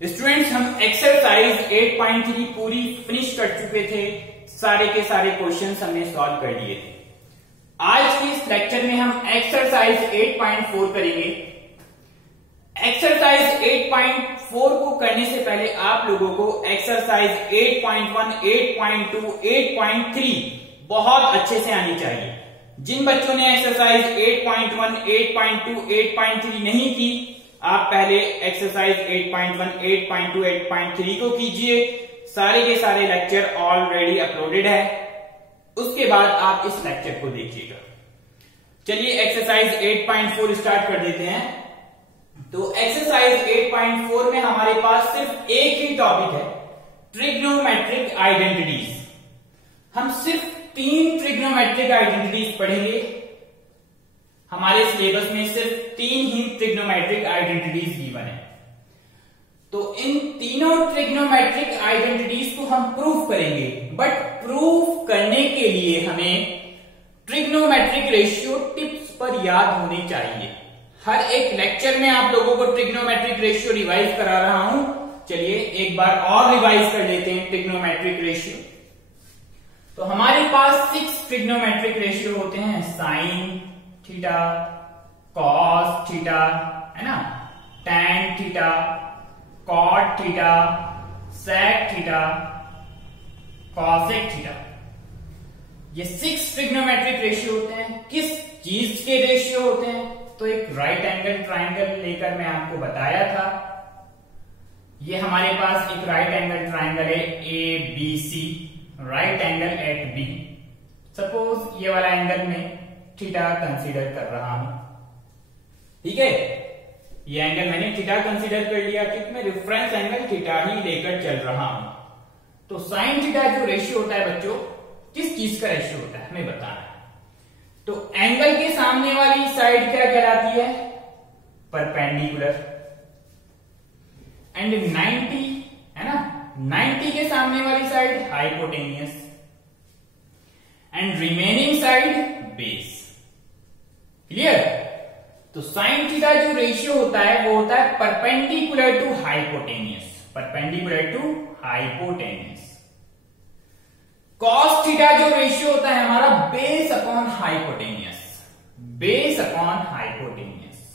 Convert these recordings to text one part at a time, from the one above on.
Students, हम exercise 8.3 पूरी finish कर चुके थे। सारे के सारे क्वेश्चंस हमने सॉल्व कर लिए थे। आज के इस लेक्चर में हम एक्सरसाइज 8.4 करेंगे। एक्सरसाइज 8.4 को करने से पहले आप लोगों को एक्सरसाइज 8.1, 8.2, 8.3 बहुत अच्छे से आनी चाहिए। जिन बच्चों ने एक्सरसाइज 8.1, 8.2, 8.3 नहीं की, आप पहले एक्सरसाइज 8.1, 8.2, 8.3 को कीजिए। सारे के सारे लेक्चर ऑलरेडी अपलोडेड है, उसके बाद आप इस लेक्चर को देखिएगा। चलिए एक्सरसाइज 8.4 स्टार्ट कर देते हैं। तो एक्सरसाइज 8.4 में हमारे पास सिर्फ एक ही टॉपिक है, ट्रिग्नोमेट्रिक आइडेंटिटीज। हम सिर्फ 3 ट्रिग्नोमेट्रिक आइडेंटिटीज पढ़ेंगे। हमारे सिलेबस में सिर्फ 3 ही ट्रिग्नोमेट्रिक आइडेंटिटीज गिवन है। तो इन तीनों ट्रिग्नोमेट्रिक आइडेंटिटीज को हम प्रूफ करेंगे, बट प्रूफ करने के लिए हमें ट्रिग्नोमेट्रिक रेशियो टिप्स पर याद होने चाहिए। हर एक लेक्चर में आप लोगों को ट्रिग्नोमेट्रिक रेशियो रिवाइज करा रहा हूं। चलिए एक बार और रिवाइज कर लेते हैं ट्रिग्नोमेट्रिक रेशियो। तो हमारे पास 6 ट्रिग्नोमेट्रिक रेशियो होते हैं, साइन थीटा, कॉस थीटा, है ना, tan theta, cot theta, sec theta, cosec theta. ये 6 ट्रिग्नोमेट्रिक रेशियो होते हैं। किस चीज के रेशियो होते हैं? तो एक राइट एंगल ट्राइंगल लेकर मैं आपको बताया था। ये हमारे पास एक राइट एंगल ट्राइंगल है ABC, right angle at B. Suppose ये वाला एंगल में थीटा कंसीडर कर रहा हूं, ठीक है। ये एंगल मैंने थीटा कंसीडर कर लिया क्योंकि मैं रेफरेंस एंगल थीटा ही लेकर चल रहा हूं। तो साइन थीटा जो रेशियो होता है बच्चों, किस चीज का रेशियो होता है हमें बताना है। तो एंगल के सामने वाली साइड क्या कहलाती है? परपेंडिकुलर। एंड 90 है ना, 90 के सामने वाली side hypotenuse and remaining side base. Clear? तो साइन थीटा जो रेशियो होता है वो होता है perpendicular to hypotenuse, perpendicular to hypotenuse. Cos theta जो रेशियो होता है हमारा base upon hypotenuse, base upon hypotenuse.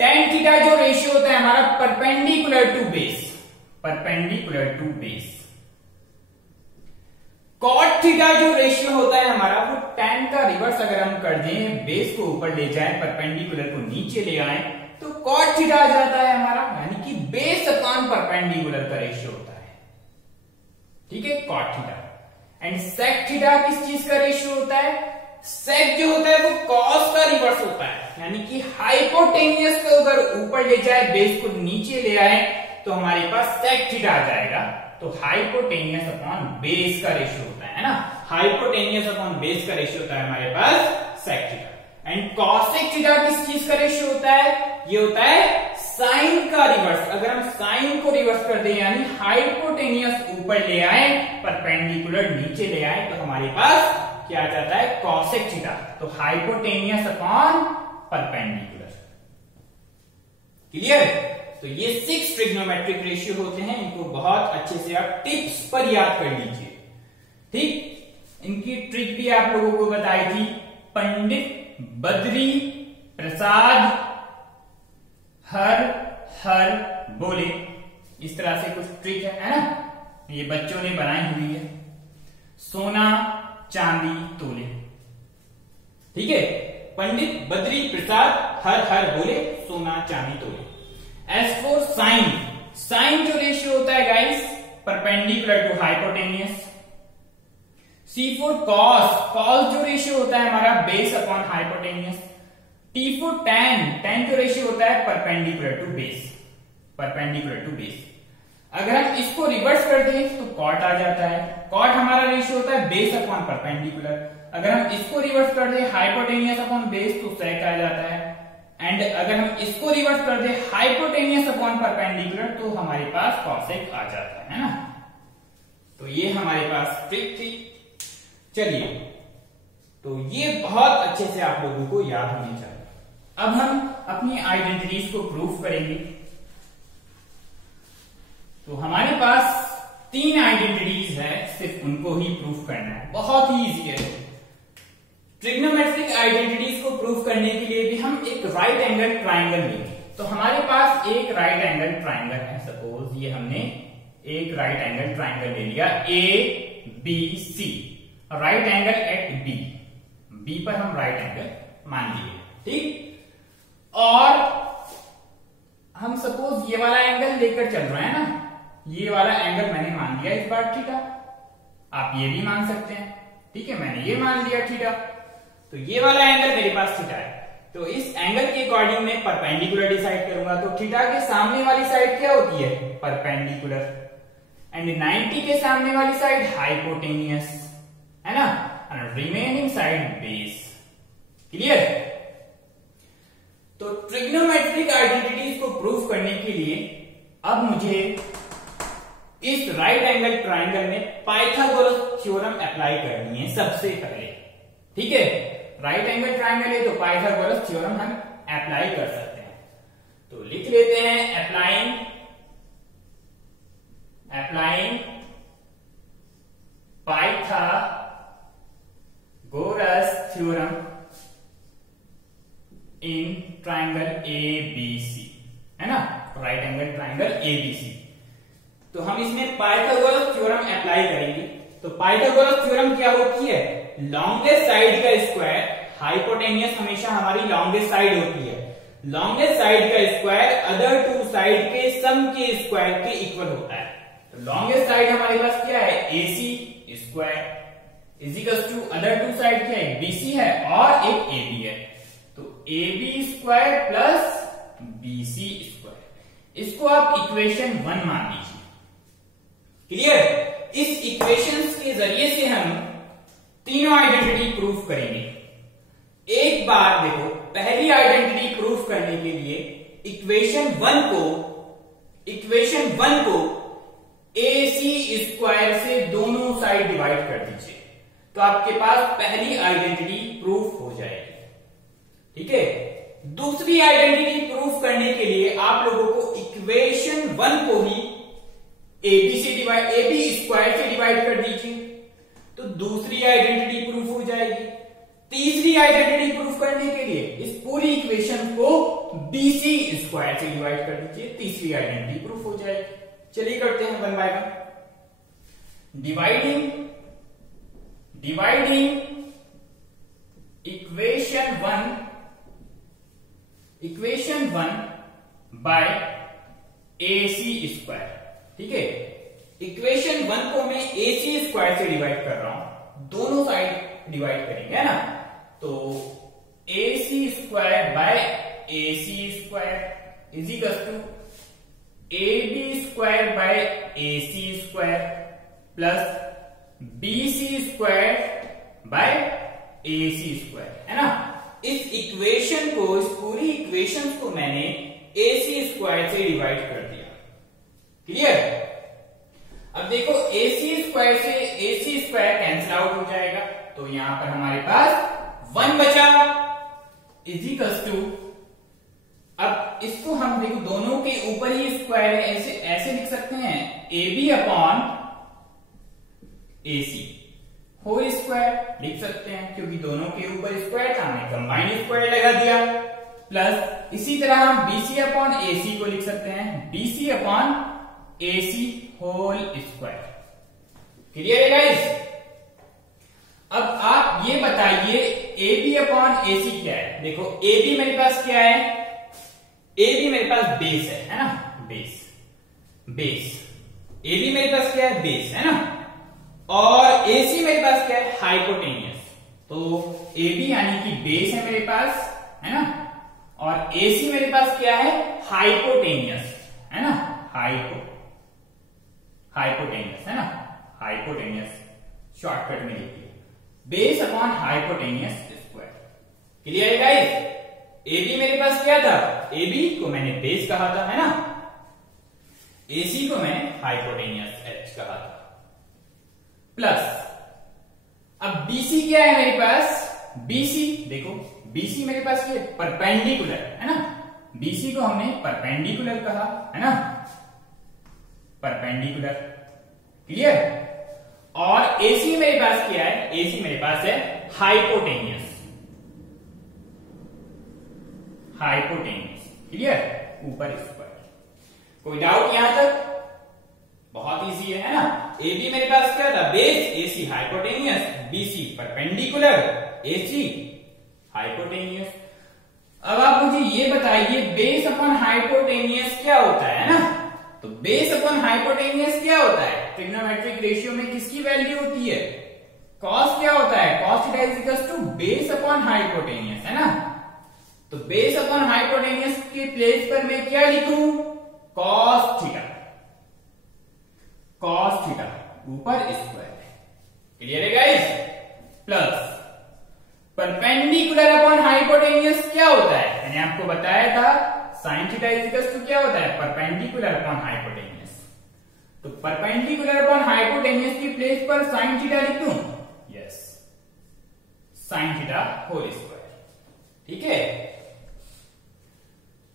Tan theta जो रेशियो होता है हमारा perpendicular to base, perpendicular to base. Cot theta जो रेशियो होता है हमारा वो टैन का रिवर्स अगर हम कर दें, बेस को ऊपर ले जाए, परपेंडिकुलर को नीचे ले आए, तो कॉट थीटा आ जाता है हमारा, यानी कि बेस अपॉन परपेंडिकुलर का रेशियो होता है, ठीक है, cot theta. And sec theta किस चीज का रेशियो होता है? सेक जो होता है वो कॉस का रिवर्स होता है, यानी कि हाइपोटेनियस को अगर ऊपर ले जाए, बेस को नीचे ले आए, तो हमारे पास सेक थीटा आ जाएगा। तो हाइपोटेनियस अपॉन बेस का रेशियो होता है ना, हाइपोटेनियस अपॉन बेस का रेशियो होता है हमारे पास sec theta. And cosec theta किस चीज का रेशियो होता है? ये होता है साइन का रिवर्स। अगर हम साइन को रिवर्स कर दें, यानी हाइपोटेनियस ऊपर ले आए, परपेंडिकुलर नीचे ले आए, तो हमारे पास क्या आ जाता है? Cosec theta. तो हाइपोटेनियस अपॉन परपेंडिकुलर। क्लियर? तो ये 6 ट्रिग्नोमेट्रिक रेशियो होते हैं, इनको बहुत अच्छे से आप टिप्स पर याद कर लीजिए, ठीक। इनकी ट्रिक भी आप लोगों को बताई थी, पंडित बद्री प्रसाद हर हर बोले, इस तरह से कुछ ट्रिक है ना, ये बच्चों ने बनाई हुई है। सोना चांदी तोले, ठीक है। पंडित बद्री प्रसाद हर हर बोले, सोना चांदी तोले। एज फॉर साइन, साइन जो रेशियो होता है guys, perpendicular to hypotenuse. C for cos, cos जो रेशियो होता है हमारा base upon hypotenuse. T for tan, tan जो रेशियो होता है perpendicular to base, perpendicular to base. अगर हम इसको रिवर्स कर दें तो कॉट आ जाता है। कॉट हमारा रेशियो होता है बेस अपॉन परपेंडिकुलर। अगर हम इसको रिवर्स कर दें हाइपोटेनियस अपॉन बेस, तो सेक आ जाता है। एंड अगर हम इसको रिवर्स कर दें हाइपोटेनियस अपॉन परपेंडिकुलर, तो हमारे पास कॉसेक आ जाता है ना। तो ये हमारे पास ट्रिक थी। चलिए, तो ये बहुत अच्छे से आप लोगों को याद होनी चाहिए। अब हम अपनी आइडेंटिटीज को प्रूफ करेंगे। तो हमारे पास 3 आइडेंटिटीज है, सिर्फ उनको ही प्रूफ करना है, बहुत ही इजी है। ट्रिग्नोमेट्रिक आइडेंटिटीज को प्रूफ करने के लिए भी हम एक राइट एंगल ट्राइंगल लेंगे। तो हमारे पास एक राइट एंगल ट्राइंगल है, सपोज ये हमने एक राइट एंगल ट्राइंगल ले लिया ABC, right angle at B पर हम राइट एंगल मान लिए, ठीक। और हम सपोज ये वाला एंगल लेकर चल रहे हैं ना, ये वाला एंगल मैंने मान लिया इस बार थीटा, आप ये भी मान सकते हैं, ठीक है, मैंने ये मान लिया थीटा। तो ये वाला एंगल मेरे पास थीटा है, तो इस एंगल के अकॉर्डिंग मैं परपेंडिकुलर डिसाइड करूंगा। तो थीटा के सामने वाली साइड क्या होती है, परपेंडिकुलर, एंड 90 के सामने वाली साइड हाइपोटेनियस, है ना, and remaining side base. Clear. तो ट्रिग्नोमेट्रिक आइडेंटिटीज को प्रूफ करने के लिए अब मुझे इस राइट एंगल ट्राइंगल में पाइथागोरस थ्योरम अप्लाई करनी है सबसे पहले, ठीक है। राइट एंगल ट्राइंगल है तो पाइथागोरस थ्योरम हम अप्लाई कर सकते हैं। तो लिख लेते हैं applying Pythagoras theorem in triangle ABC, है ना, राइट एंगल ट्राइंगल ABC। तो हम इसमें पाइथागोरस थ्योरम अप्लाई करेंगे। तो पाइथागोरस थ्योरम क्या होती है, लॉन्गेस्ट साइड का स्क्वायर, हाइपोटेनियस हमेशा हमारी लॉन्गेस्ट साइड होती है, लॉन्गेस्ट साइड का स्क्वायर अदर टू साइड के सम के स्क्वायर के इक्वल होता है। तो लॉन्गेस्ट साइड हमारे पास क्या है, AC square equals to other two side क्या है, BC है और एक AB है, तो AB square plus BC square. इसको आप इक्वेशन 1 मान लीजिए। क्लियर। इस इक्वेशंस के जरिए से हम तीनों आइडेंटिटी प्रूफ करेंगे। एक बार देखो, पहली आइडेंटिटी प्रूफ करने के लिए इक्वेशन 1 को AC स्क्वायर से दोनों साइड डिवाइड कर दीजिए, तो आपके पास पहली आइडेंटिटी प्रूफ हो जाएगी, ठीक है। दूसरी आइडेंटिटी प्रूफ करने के लिए आप लोगों को इक्वेशन 1 को ही AB स्क्वायर से डिवाइड कर दीजिए, तो दूसरी आइडेंटिटी प्रूफ हो जाएगी। तीसरी आइडेंटिटी प्रूफ करने के लिए इस पूरी इक्वेशन को BC स्क्वायर से डिवाइड कर दीजिए, तीसरी आइडेंटिटी प्रूफ हो जाएगी। चलिए करते हैं 1 by 1। Dividing equation 1 by AC square, ठीक है। इक्वेशन 1 को मैं AC स्क्वायर से डिवाइड कर रहा हूं, दोनों साइड डिवाइड करेंगे, है ना। तो AC square by AC square is equal to AB square by AC square plus BC square by AC square, है ना। इस इक्वेशन को, इस पूरी इक्वेशन को मैंने AC स्क्वायर से डिवाइड कर दिया। क्लियर। अब देखो AC स्क्वायर से AC स्क्वायर कैंसिल आउट हो जाएगा, तो यहां पर हमारे पास 1 बचा इज इक्वल टू, अब इसको हम देखो दोनों के ऊपर ही स्क्वायर है, ऐसे लिख सकते हैं AB upon AC whole square लिख सकते हैं, क्योंकि दोनों के ऊपर स्क्वायर था, हमने कंबाइंड स्क्वायर लगा दिया। प्लस इसी तरह हम BC अपॉन AC को लिख सकते हैं BC upon AC whole square. Clear है गाइस। अब आप ये बताइए AB अपॉन AC क्या है। देखो AB मेरे पास क्या है, AB मेरे पास बेस है ना, बेस AB मेरे पास क्या है, बेस है ना, और AC मेरे पास क्या है, हाइपोटेनियस। तो AB यानी कि बेस है मेरे पास, है ना, और AC मेरे पास क्या है, हाइपोटेनियस, है ना, हाइपोटेनियस है ना, हाइपोटेनियस शॉर्टकट में लिखिए base upon hypotenuse square. Clear है गाइस। AB मेरे पास क्या था, AB को मैंने बेस कहा था, है ना, AC को मैंने हाइपोटेनियस H कहा था। प्लस अब BC क्या है मेरे पास, BC देखो BC मेरे पास ये परपेंडिकुलर है ना, BC को हमने परपेंडिकुलर कहा, है ना, परपेंडिकुलर। क्लियर। और एसी मेरे पास क्या है, एसी मेरे पास है हाइपोटेनियस। हाइपोटेनियस। क्लियर। ऊपर स्क्वायर। कोई डाउट यहां तक? बहुत इजी है ना। ए बी मेरे पास क्या था, base, AC hypotenuse, BC perpendicular, AC hypotenuse. अब आप मुझे ये बताइए बेस अपॉन हाइपोटेनियस क्या होता है ना। तो बेस अपॉन हाइपोटेनियस क्या होता है, ट्रिग्नोमेट्रिक रेशियो में किसकी वैल्यू होती है, कॉस क्या होता है, cos theta is equal to base upon hypotenuse, है ना। तो बेस अपॉन हाइपोटेनियस के प्लेस पर मैं क्या लिखूं, कॉस थीटा, कॉस थीटा ऊपर स्क्वायर। क्लियर है guys. Plus perpendicular upon hypotenuse क्या होता है, मैंने आपको बताया था sine theta is equal to क्या होता है, परपेंडिकुलर अपॉन हाइपोटेनियस। तो परपेंडिकुलर अपॉन हाइपोटेनियस की प्लेस पर साइन थीटा लिख दूं, yes, sine theta whole square. ठीक है,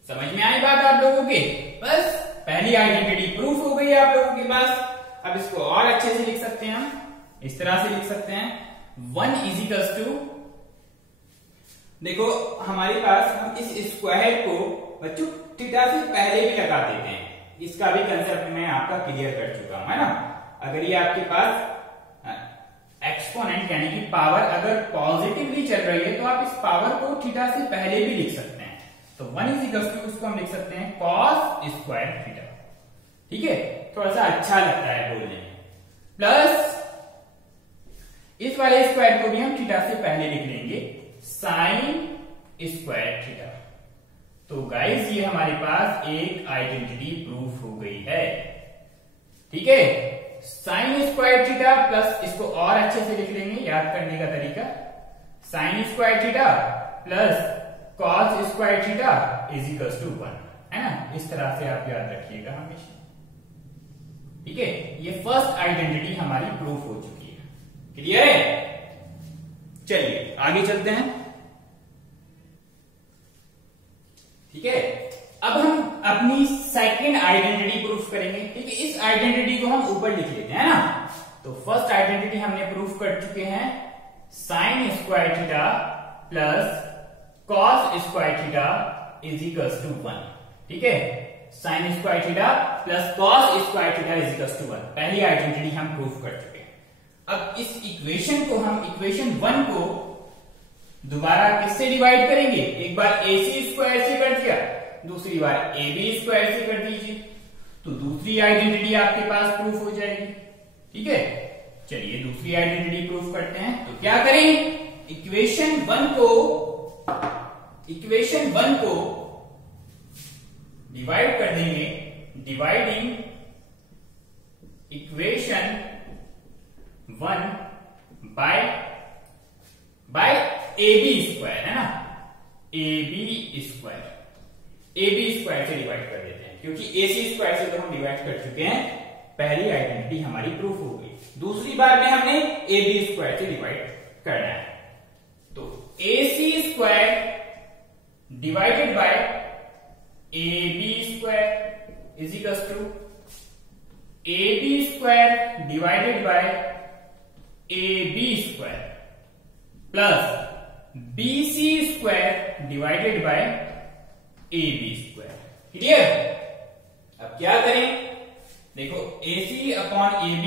समझ में आई बात आप लोगों के। बस पहली आइडेंटिटी प्रूफ हो गई आप लोगों के पास। अब इसको और अच्छे से लिख सकते हैं हम, इस तरह से लिख सकते हैं 1 इजिकल्स टू, देखो हमारे पास हम इस स्क्वायर को बच्चों थीटा से पहले भी लगा देते हैं, इसका भी कंसेप्ट मैं आपका क्लियर कर चुका हूं, है ना। अगर ये आपके पास एक्सपोनेंट यानी कि पावर अगर पॉजिटिवली चल रही है तो आप इस पावर को थीटा से पहले भी लिख सकते हैं। तो 1 इजिकल्स टू उसको हम लिख सकते हैं कॉस स्क्वायर थीटा। ठीक है, थोड़ा सा अच्छा लगता है बोलने में। प्लस इस वाले स्क्वायर को भी हम थीटा से पहले लिख लेंगे, साइन स्क्वायर थीटा। तो गाइस ये हमारे पास एक आइडेंटिटी प्रूफ हो गई है। ठीक है, साइन स्क्वायर थीटा प्लस इसको और अच्छे से लिख लेंगे, याद करने का तरीका, sine square theta plus cos square theta is equal to 1, है ना। इस तरह से आप याद रखिएगा हमेशा। ठीक है, ये फर्स्ट आइडेंटिटी हमारी प्रूफ हो चुकी है। क्लियर है। चलिए आगे चलते हैं। ठीक है, अब हम अपनी सेकंड आइडेंटिटी प्रूफ करेंगे। ठीक है, इस आइडेंटिटी को हम ऊपर लिख लेते हैं ना। तो फर्स्ट आइडेंटिटी हमने प्रूफ कर चुके हैं, sine square theta plus cos square theta is equal to 1। ठीक है, sine square theta plus cos square theta is equal to 1, पहली आइडेंटिटी हम प्रूफ कर चुके हैं। अब इस इक्वेशन को हम इक्वेशन 1 को दोबारा किससे डिवाइड करेंगे, एक बार AC स्क्वायर से कर दिया, दूसरी बार AB स्क्वायर से कर दीजिए, तो दूसरी आइडेंटिटी आपके पास प्रूफ हो जाएगी। ठीक है, चलिए दूसरी आइडेंटिटी प्रूफ करते हैं। तो क्या करें, इक्वेशन 1 को डिवाइड कर देंगे, dividing equation 1 by AB square, है ना, AB स्क्वायर से डिवाइड कर देते हैं, क्योंकि AC स्क्वायर से तो हम डिवाइड कर चुके हैं, पहली आइडेंटिटी हमारी प्रूफ हो गई। दूसरी बार में हमने AB स्क्वायर से डिवाइड करना है। तो AC square divided by AB square is equal to AB square divided by AB square plus BC square divided by AB square. Clear. अब क्या करें, देखो AC अपॉन AB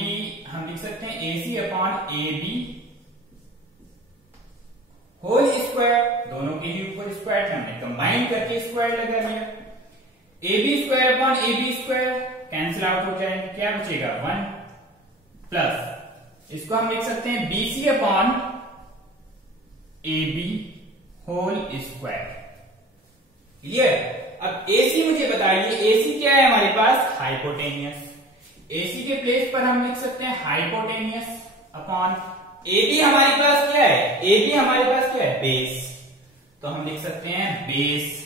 हम लिख सकते हैं AC upon AB whole square, दोनों के ही ऊपर स्क्वायर हमने कंबाइन करके स्क्वायर लगा लिया। AB square upon AB square cancel out हो जाएंगे, क्या बचेगा 1, प्लस इसको हम लिख सकते हैं BC upon AB whole square. Clear. अब AC मुझे बताइए, AC क्या है हमारे पास, हाइपोटेनियस। AC के प्लेस पर हम लिख सकते हैं हाइपोटेनियस अपॉन AB हमारे पास क्या है, AB हमारे पास क्या है, बेस। तो हम लिख सकते हैं बेस,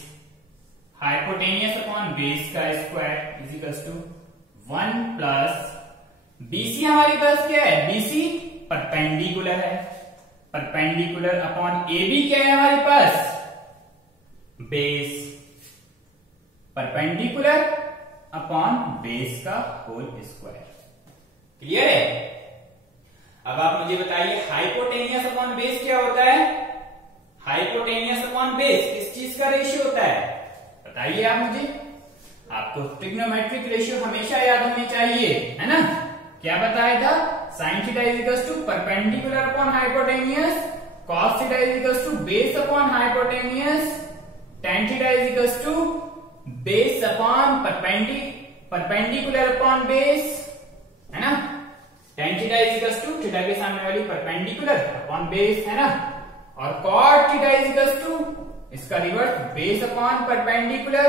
हाइपोटेनियस अपॉन बेस का square is equal to 1 plus BC हमारे पास क्या है, BC परपेंडिकुलर है, परपेंडिकुलर अपॉन AB क्या है हमारे पास, बेस, परपेंडिकुलर अपॉन बेस का होल स्क्वायर। क्लियर है? अब आप मुझे बताइए हाइपोटेनियस अपॉन बेस क्या होता है? हाइपोटेनियस अपॉन बेस किस चीज का रेशियो होता है? बताइए आप मुझे। आपको ट्रिग्नोमेट्रिक रेशियो हमेशा याद होनी चाहिए, है ना? क्या बताया था? Sine theta is equal to perpendicular upon hypotenuse, cos theta is equal to base upon hypotenuse, tan theta is equal to base upon perpendicular upon base, है ना? tan theta is equal to theta के सामने वाली perpendicular upon base, है ना? और cot theta is equal to इसका reverse base upon perpendicular,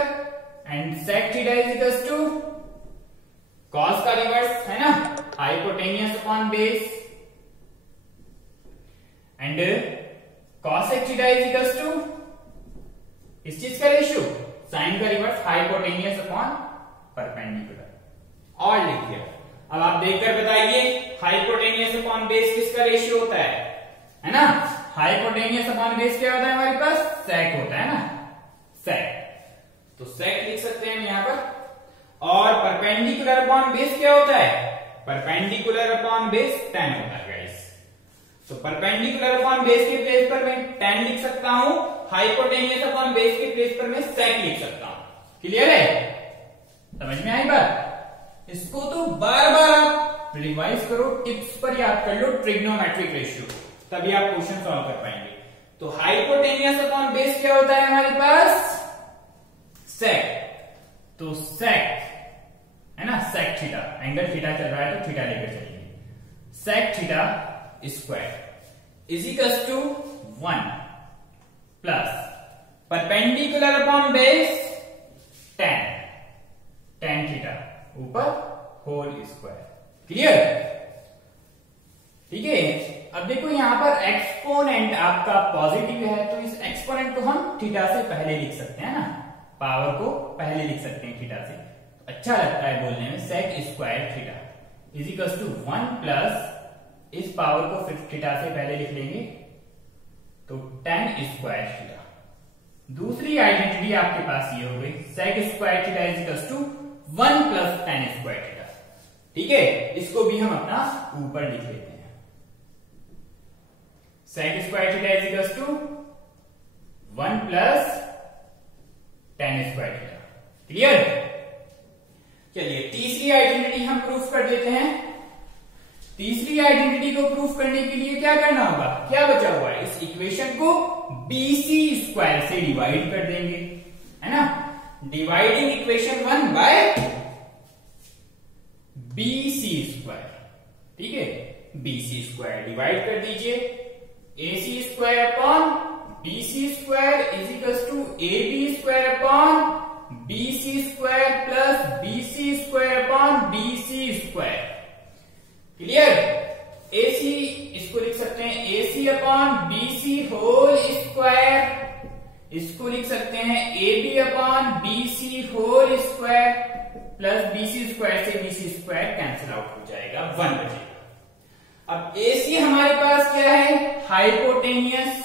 and sec theta is equal to cos का रिवर्स, है ना? Hypotenuse upon base, and cosec theta is equal to इस चीज का रेशियो साइन का रिवर्स हाइपोटेनियस अपॉन परपेंडिकुलर। और लिखिए, अब आप देखकर बताइए हाइपोटेनियस अपॉन बेस किसका रेशियो होता है ना? हाइपोटेनियस अपॉन बेस क्या होता है हमारे पास? सेक होता है ना, सेक। तो सेक लिख सकते हैं हम यहां पर। और परपेंडिकुलर अपॉन बेस क्या होता है? परपेंडिकुलर अपॉन बेस tan होता है गाइस। तो परपेंडिकुलर अपॉन बेस के प्लेस पर मैं tan लिख सकता हूं, हाइपोटेनियस अपॉन बेस के प्लेस पर मैं सेक लिख सकता हूं। क्लियर है? समझ में आई बात? इसको तो बार बार आप रिवाइज करो, टिप्स पर याद कर लो ट्रिग्नोमेट्रिक रेशियो, तभी आप क्वेश्चन सॉल्व कर पाएंगे। तो हाइपोटेनियस अपॉन बेस क्या होता है हमारे पास? सेक। तो सेक, है ना, सेक थीटा, एंगल थीटा चल रहा है तो थीटा लेकर चलिए, sec theta square is equal to 1 plus perpendicular upon base tan theta ऊपर होल स्क्वायर। क्लियर? ठीक है। अब देखो यहां पर एक्सपोनेंट आपका पॉजिटिव है, तो इस एक्सपोनेंट को हम थीटा से पहले लिख सकते हैं ना, पावर को पहले लिख सकते हैं थीटा से, तो अच्छा लगता है बोलने में। Sec square theta is equal to 1 plus इस पावर को फिर थीटा से पहले लिख लेंगे तो tan स्क्वायर थीटा। दूसरी आइडेंटिटी आपके पास ये हो गई, sec square theta is equal to 1 plus tan square theta. ठीक है, इसको भी हम अपना ऊपर लिख लेते हैं। Sec square theta is equal to 1 plus tan square theta. Clear? चलिए तीसरी आइडेंटिटी हम प्रूफ कर देते हैं। तीसरी आइडेंटिटी को प्रूफ करने के लिए क्या करना होगा? क्या बचा हुआ है? इस इक्वेशन को BC स्क्वायर से डिवाइड कर देंगे, है ना? Dividing equation 1 by BC square. ठीक है, BC स्क्वायर डिवाइड कर दीजिए, AC square upon BC square is equal to AB square upon BC square plus BC square upon BC square. Clear? AC इसको लिख सकते हैं AC upon BC whole square, इसको लिख सकते हैं AB upon BC whole square plus BC square से BC square cancel out हो जाएगा, 1 बचेगा। अब AC हमारे पास क्या है? हाइपोटेनियस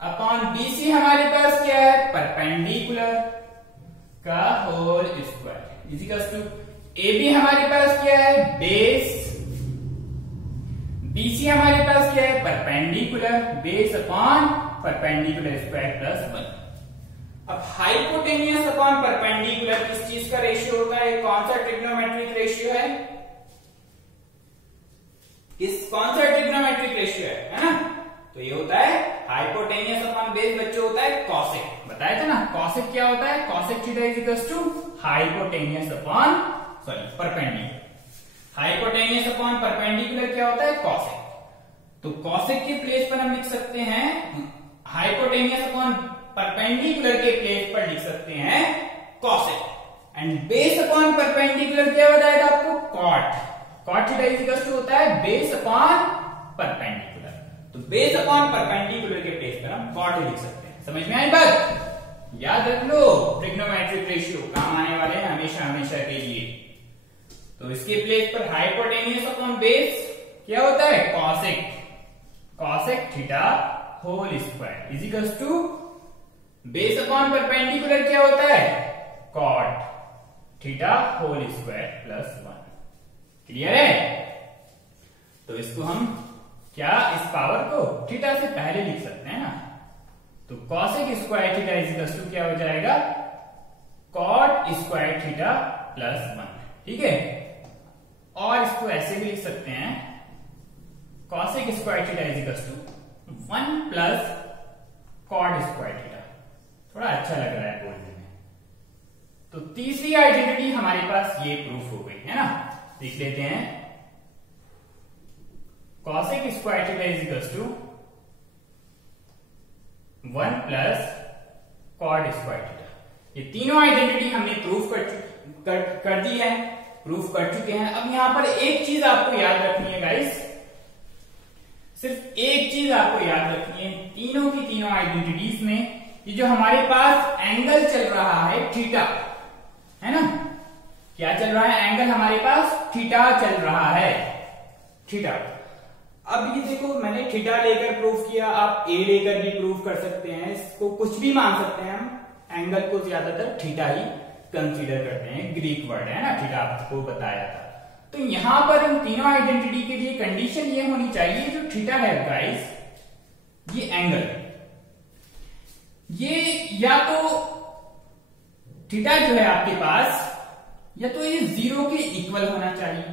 अपॉन BC हमारे पास क्या है? परपेंडिकुलर का whole square is equal to AB हमारे पास क्या है? बेस, BC हमारे पास क्या है? Perpendicular, base upon perpendicular square plus 1। अब हाइपोटेनियस अपॉन परपेंडिकुलर किस चीज का रेशियो होता है? कौन सा ट्रिग्नोमेट्रिक रेशियो है? कौन सा ट्रिग्नोमेट्रिक रेशियो है ना? तो ये होता है हाइपोटेनियस अपॉन बेस, बच्चे होता है कॉसेक। बताया था ना कॉसेक क्या होता है? Cosec theta is equal to hypotenuse upon perpendicular. Hypotenuse upon perpendicular क्या होता है? कॉसेक। तो कॉसेक के प्लेस पर हम लिख सकते हैं, हाइपोटेनियस अपॉन परपेंडिकुलर के प्लेस पर लिख सकते हैं cosec, and base upon perpendicular क्या बताया था आपको? Cot. Cot theta is equal to होता है बेस अपॉन परपेंडिकुलर। तो बेस अपॉन परपेंडिकुलर के प्लेस पर हम कॉट लिख सकते हैं। समझ में आई बात? याद रख लो, ट्रिग्नोमेट्रिक रेशियो काम आने वाले हैं हमेशा हमेशा के लिए। तो इसके प्लेस पर हाइपोटेनियस अपॉन बेस क्या होता है? Cosec. Cosec theta whole square is equal to base upon perpendicular क्या होता है? Cot theta whole square plus 1। Clear है? तो इसको हम क्या इस पावर को थीटा से पहले लिख सकते हैं ना, तो cosec square theta is equal to क्या हो जाएगा, कॉट स्क्वायर थीटा प्लस 1। ठीक है, और इसको ऐसे भी लिख सकते हैं, cosec square theta is equal to 1 plus cot square theta. थोड़ा अच्छा लग रहा है बोलने में। तो तीसरी आइडेंटिटी हमारे पास ये प्रूफ हो गई है ना, लिख लेते हैं, cosec square theta is equal to 1 plus cot square theta. ये तीनों आइडेंटिटी हमने प्रूफ कर दी है, प्रूफ कर चुके हैं। अब यहां पर एक चीज आपको याद रखनी है गाइस, सिर्फ एक चीज आपको याद रखनी है, तीनों की तीनों आइडेंटिटीज में ये जो हमारे पास एंगल चल रहा है थीटा, है ना, क्या चल रहा है, एंगल हमारे पास थीटा चल रहा है, थीटा। अब ये देखो, मैंने थीटा लेकर प्रूफ किया, आप ए लेकर भी प्रूफ कर सकते हैं, इसको कुछ भी मान सकते हैं। हम एंगल को ज्यादातर थीटा ही कंसीडर करते हैं, ग्रीक वर्ड है ना, थीटा आपको बताया था। तो यहां पर इन तीनों आइडेंटिटी के लिए कंडीशन ये होनी चाहिए, जो थीटा है गाइस, ये एंगल, ये या तो थीटा जो है आपके पास, या तो ये 0 के इक्वल होना चाहिए,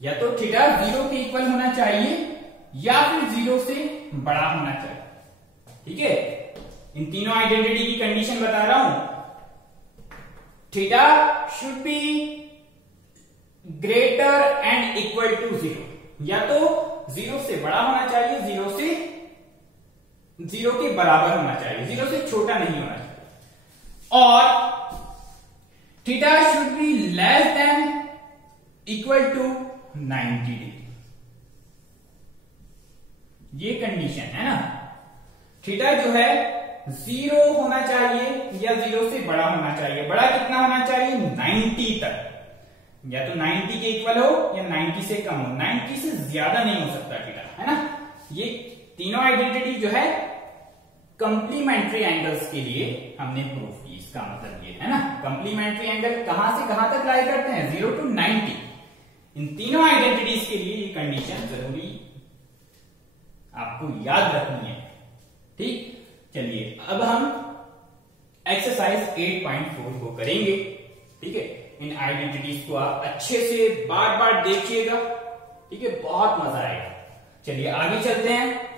या तो थीटा 0 के इक्वल होना चाहिए, या फिर 0 से बड़ा होना चाहिए। ठीक है, इन तीनों आइडेंटिटी की कंडीशन बता रहा हूं, theta should be greater and equal to 0, या तो 0 से बड़ा होना चाहिए, 0 के बराबर होना चाहिए, 0 से छोटा नहीं होना चाहिए, और theta should be less than equal to 90 degree. ये कंडीशन है ना, थीटा जो है 0 होना चाहिए या 0 से बड़ा होना चाहिए। बड़ा कितना होना चाहिए, 90 तक, या तो 90 के इक्वल हो या 90 से कम हो, 90 से ज्यादा नहीं हो सकता थीटा, है ना। ये तीनों आइडेंटिटी जो है कंप्लीमेंट्री एंगल्स के लिए हमने प्रूफ की, इसका मतलब ये है ना, कंप्लीमेंट्री एंगल कहां से कहां तक लाई करते हैं, 0 to 90। इन तीनों आइडेंटिटीज के लिए ये कंडीशन जरूरी आपको याद रखनी है। ठीक, चलिए अब हम एक्सरसाइज 8.4 को करेंगे। ठीक है, इन आइडेंटिटीज को आप अच्छे से बार बार देखिएगा, ठीक है, बहुत मजा आएगा। चलिए आगे चलते हैं।